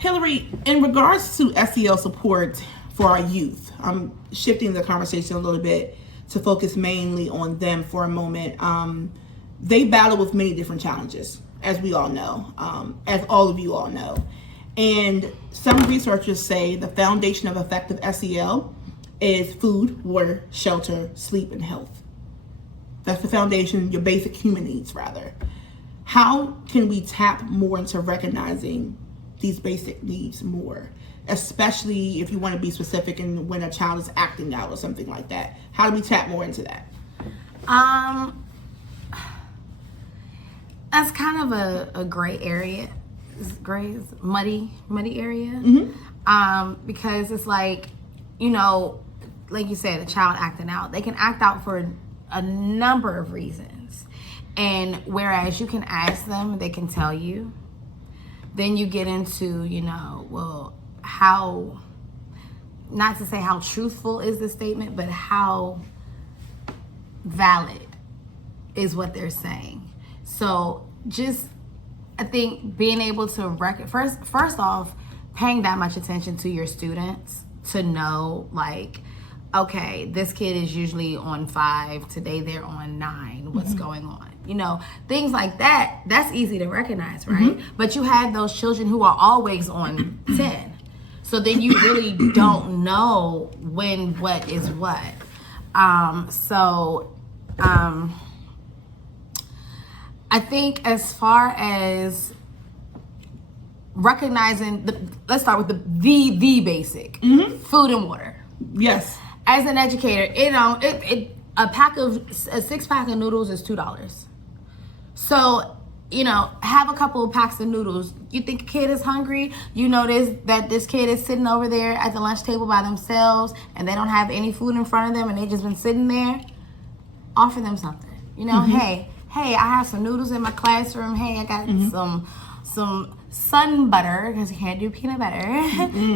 Hillary, in regards to SEL support for our youth, I'm shifting the conversation a little bit to focus mainly on them for a moment. They battle with many different challenges, as we all know, as all of you all know. And some researchers say the foundation of effective SEL is food, water, shelter, sleep, and health. That's the foundation, your basic human needs, rather. How can we tap more into recognizing these basic needs more, especially if you want to be specific and when a child is acting out or something like that? How do we tap more into that? That's kind of a gray area. Muddy area. Because it's like, like you said, a child acting out. They can act out for a number of reasons. And whereas you can ask them, they can tell you. Then you get into, how, not to say how truthful is the statement, but how valid is what they're saying. So I think being able to first off, paying that much attention to your students to know, like, okay, this kid is usually on 5, today they're on 9, what's going on? Things like that, that's easy to recognize, right? But you have those children who are always on 10. So then you really don't know when what is what. I think as far as recognizing, let's start with the basic, food and water. Yes. As an educator, a 6-pack of noodles is $2. So, have a couple of packs of noodles. You think a kid is hungry, you notice that this kid is sitting over there at the lunch table by themselves and they don't have any food in front of them and they just been sitting there, offer them something. Hey, I have some noodles in my classroom. Hey, I got some sun butter, because you can't do peanut butter.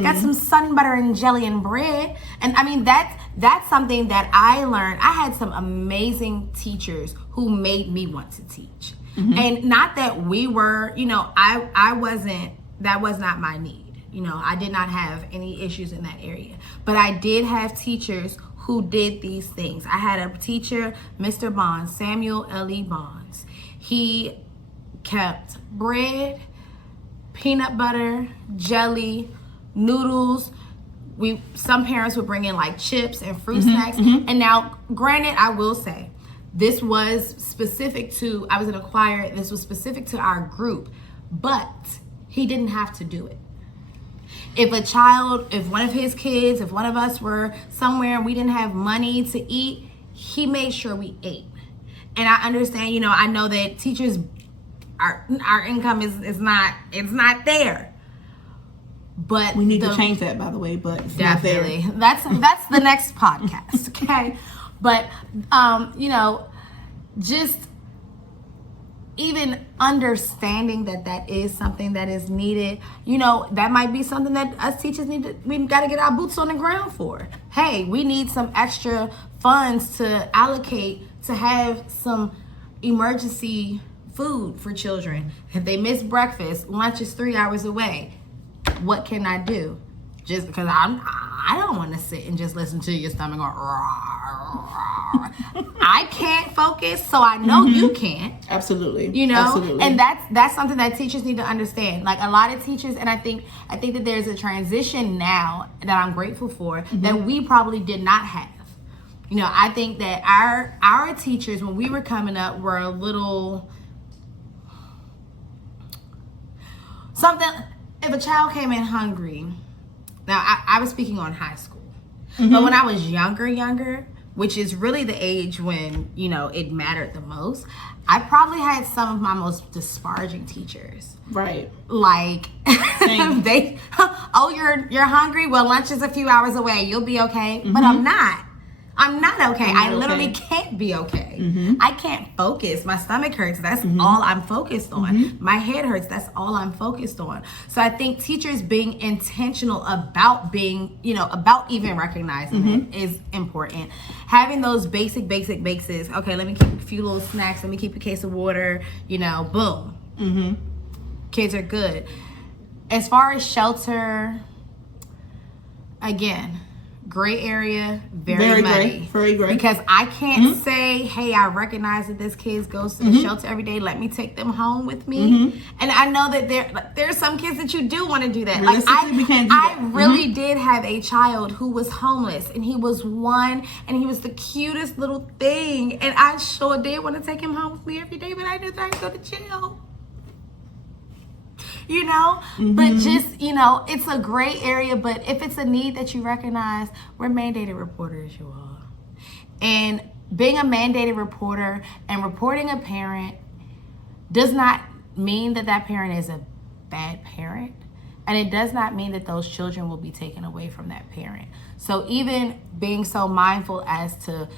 Got some sun butter and jelly and bread. And I mean, that's something that I learned. I had some amazing teachers who made me want to teach. And not that we were, I wasn't, that was not my need. I did not have any issues in that area. But I did have teachers who did these things. I had a teacher, Mr. Bonds, Samuel L.E. Bonds. He kept bread, peanut butter, jelly, noodles. Some parents would bring in like chips and fruit snacks. And now, granted, I will say, this was specific to, I was in a choir, this was specific to our group, but he didn't have to do it. If one of his kids, if one of us were somewhere and we didn't have money to eat, he made sure we ate. And I understand, I know that teachers, our income is not there. But we need to change that, by the way, but it's definitely not there. That's the next podcast, okay? But just even understanding that is something that is needed, that might be something that us teachers we got to get our boots on the ground for. Hey, we need some extra funds to allocate to have some emergency food for children. If they miss breakfast, lunch is 3 hours away. What can I do? Just because I don't want to sit and just listen to your stomach go, I can't focus, so I know you can't. Absolutely. Absolutely. And that's something that teachers need to understand. Like a lot of teachers, and I think that there's a transition now that I'm grateful for that we probably did not have. I think that our teachers when we were coming up were a little something. If a child came in hungry, now I was speaking on high school, but when I was younger, which is really the age when, it mattered the most, I probably had some of my most disparaging teachers. Right. Like, you're hungry? Well, lunch is a few hours away. You'll be okay. But I'm not okay. I literally can't be okay. I can't focus. My stomach hurts. That's all I'm focused on. My head hurts. That's all I'm focused on. So I think teachers being intentional about being, about even recognizing it is important. Having those basics. Okay, let me keep a few little snacks. Let me keep a case of water. Boom. Kids are good. As far as shelter, again, gray area, very muddy. Very gray. Because I can't say, hey, I recognize that this kid goes to the shelter every day. Let me take them home with me. And I know that there's some kids that you do want to do that. Like I really did have a child who was homeless, and he was 1, and he was the cutest little thing. And I sure did want to take him home with me every day, but I knew that I'd go to jail. You know, but just, you know, it's a gray area. But if it's a need that you recognize, we're mandated reporters, you all. And being a mandated reporter and reporting a parent does not mean that that parent is a bad parent. And it does not mean that those children will be taken away from that parent. So even being so mindful as to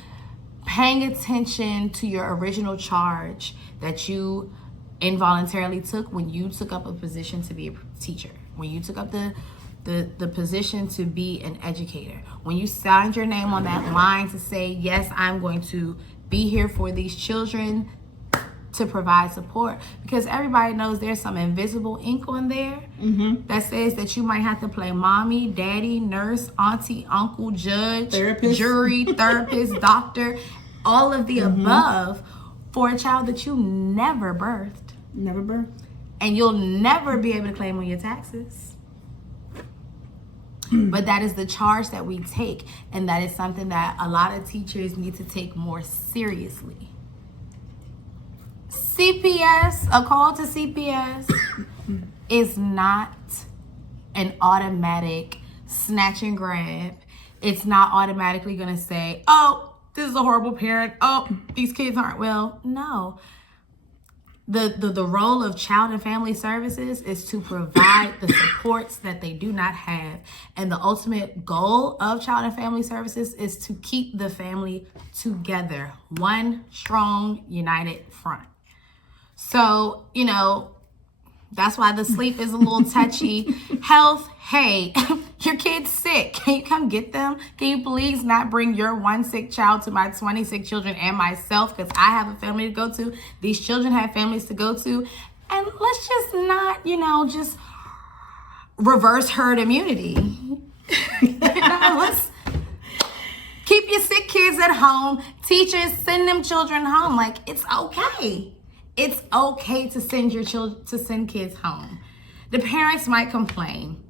paying attention to your original charge that you involuntarily took when you took up a position to be a teacher, when you took up the position to be an educator, when you signed your name on that line to say, yes, I'm going to be here for these children to provide support, because everybody knows there's some invisible ink on there that says that you might have to play mommy, daddy, nurse, auntie, uncle, judge, therapist, jury, therapist, doctor, all of the above for a child that you never birthed. Never birthed. And you'll never be able to claim on your taxes. But that is the charge that we take, and that is something that a lot of teachers need to take more seriously. CPS, a call to CPS is not an automatic snatch and grab. It's not automatically going to say, oh, this is a horrible parent. Oh, these kids aren't well. No. The role of child and family services is to provide the supports that they do not have. And the ultimate goal of child and family services is to keep the family together. One strong, united front. So, you know, that's why the sleep is a little touchy. Health, hey, your kid's sick. Can you come get them? Can you please not bring your 1 sick child to my 26 children and myself, because I have a family to go to. These children have families to go to. And let's just not, you know, just reverse herd immunity. Let's keep your sick kids at home. Teachers, send them children home. Like, it's okay. It's okay to send your children, to send kids home. The parents might complain.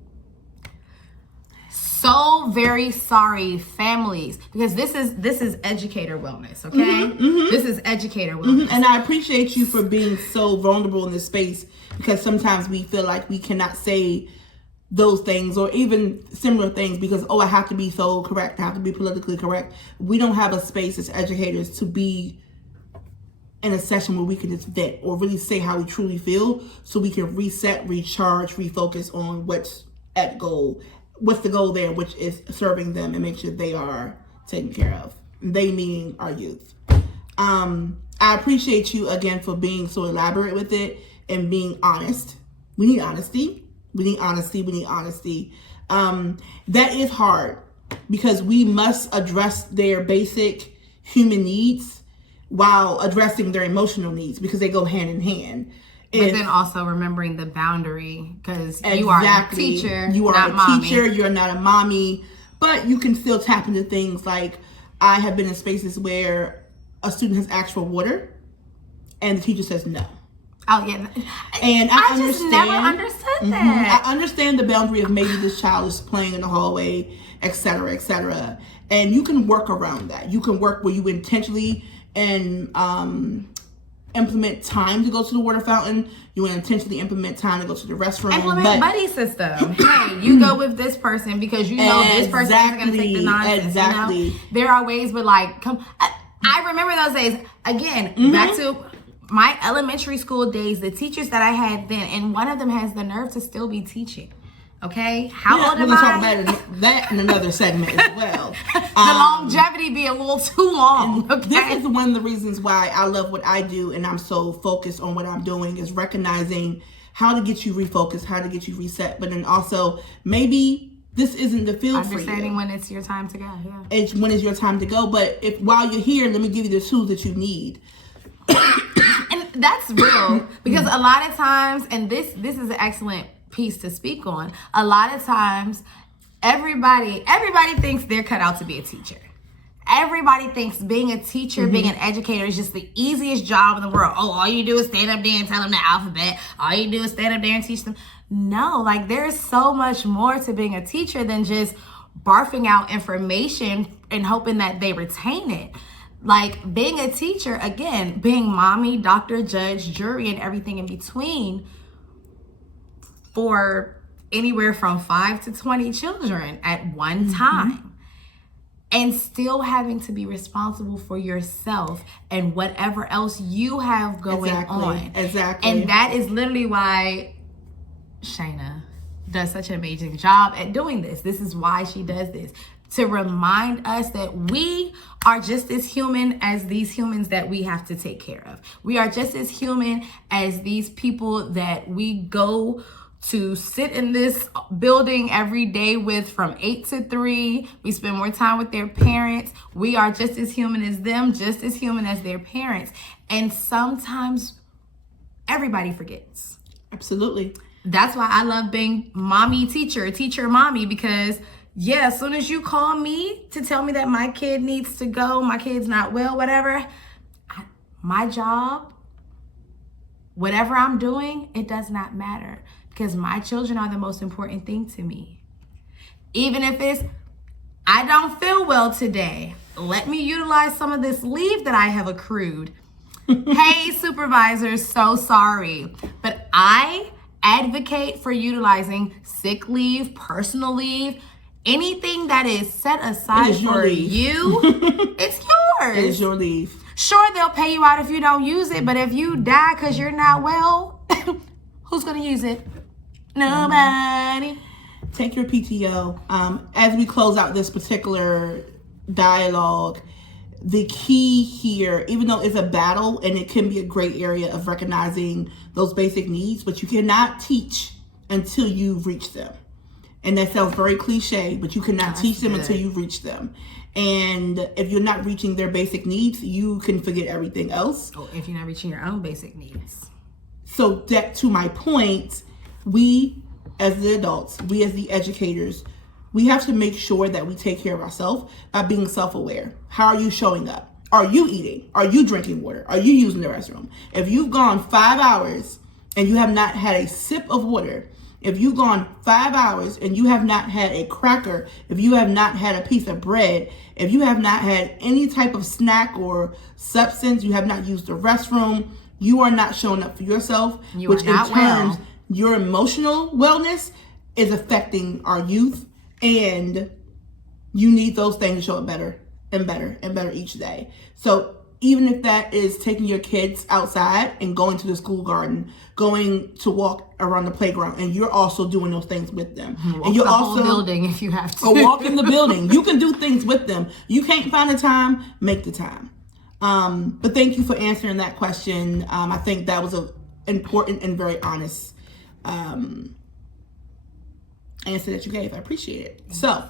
So very sorry, families, because this is educator wellness, okay? This is educator wellness. And I appreciate you for being so vulnerable in this space, because sometimes we feel like we cannot say those things or even similar things because, oh, I have to be so correct, I have to be politically correct. We don't have a space as educators to be in a session where we can just vent or really say how we truly feel, so we can reset, recharge, refocus on what's at goal. What's the goal there, which is serving them and make sure they are taken care of. They meaning our youth. I appreciate you again for being so elaborate with it and being honest. We need honesty. We need honesty. We need honesty. That is hard because we must address their basic human needs while addressing their emotional needs, because they go hand in hand. But then also remembering the boundary, because you are a teacher, you are not a mommy. teacher, you're not a mommy, but you can still tap into things like, I have been in spaces where a student has asked for water and the teacher says no. Oh yeah, and I just never understood that. I understand the boundary of maybe this child is playing in the hallway, etc., etc. And you can work around that. You can work where you intentionally and implement time to go to the water fountain. You want to intentionally implement time to go to the restroom. Implement buddy system. Hey, you go with this person because you know this person isn't going to take the nonsense. Exactly. You know? There are ways, but like, I remember those days. Again, back to my elementary school days, the teachers that I had then, and one of them has the nerve to still be teaching. Okay, how old am I? We'll talk about that in another segment as well. The longevity be a little too long. Okay? This is one of the reasons why I love what I do, and I'm so focused on what I'm doing, is recognizing how to get you refocused, how to get you reset, but then also maybe this isn't the field for you. Understanding when it's your time to go. Yeah, it's when it's your time to go. But if while you're here, let me give you the tools that you need. And that's real, because a lot of times, and this is an excellent piece to speak on. A lot of times, everybody thinks they're cut out to be a teacher. Everybody thinks being a teacher, being an educator is just the easiest job in the world. Oh, all you do is stand up there and tell them the alphabet. All you do is stand up there and teach them. No, like there's so much more to being a teacher than just barfing out information and hoping that they retain it. Like being a teacher, again, being mommy, doctor, judge, jury, and everything in between for anywhere from 5 to 20 children at one time. And still having to be responsible for yourself and whatever else you have going on. Exactly. And that is literally why Shayna does such an amazing job at doing this. This is why she does this. To remind us that we are just as human as these humans that we have to take care of. We are just as human as these people that we go to sit in this building every day with from 8 to 3. We spend more time with their parents. We are just as human as them, just as human as their parents. And sometimes everybody forgets. Absolutely. That's why I love being mommy teacher, teacher mommy, because yeah, as soon as you call me to tell me that my kid needs to go, my kid's not well, whatever, my job, whatever I'm doing, it does not matter. Because my children are the most important thing to me. Even if it's, I don't feel well today, let me utilize some of this leave that I have accrued. Hey, supervisor, so sorry. But I advocate for utilizing sick leave, personal leave, anything that is set aside for you, it's yours. It is your leave. Sure, they'll pay you out if you don't use it, but if you die because you're not well, who's going to use it? Nobody. Take your PTO. As we close out this particular dialogue, the key here, even though it's a battle and it can be a great area of recognizing those basic needs, but you cannot teach until you've reached them. And that sounds very cliche, but you cannot teach them until you've reached them. And if you're not reaching their basic needs, you can forget everything else. Or if you're not reaching your own basic needs. So that, to my point, we as the adults, we as the educators, we have to make sure that we take care of ourselves by being self-aware. How are you showing up? Are you eating? Are you drinking water? Are you using the restroom? If you've gone 5 hours and you have not had a sip of water, if you've gone 5 hours and you have not had a cracker, if you have not had a piece of bread, if you have not had any type of snack or substance, you have not used the restroom, you are not showing up for yourself, which in turn, your emotional wellness is affecting our youth, and you need those things to show up better and better and better each day. So even if that is taking your kids outside and going to the school garden, going to walk around the playground, and you're also doing those things with them. Walk and you're the also whole building if you have to. Or walk in the building. You can do things with them. You can't find the time, make the time. But thank you for answering that question. I think that was an important and very honest answer that you gave. I appreciate it. So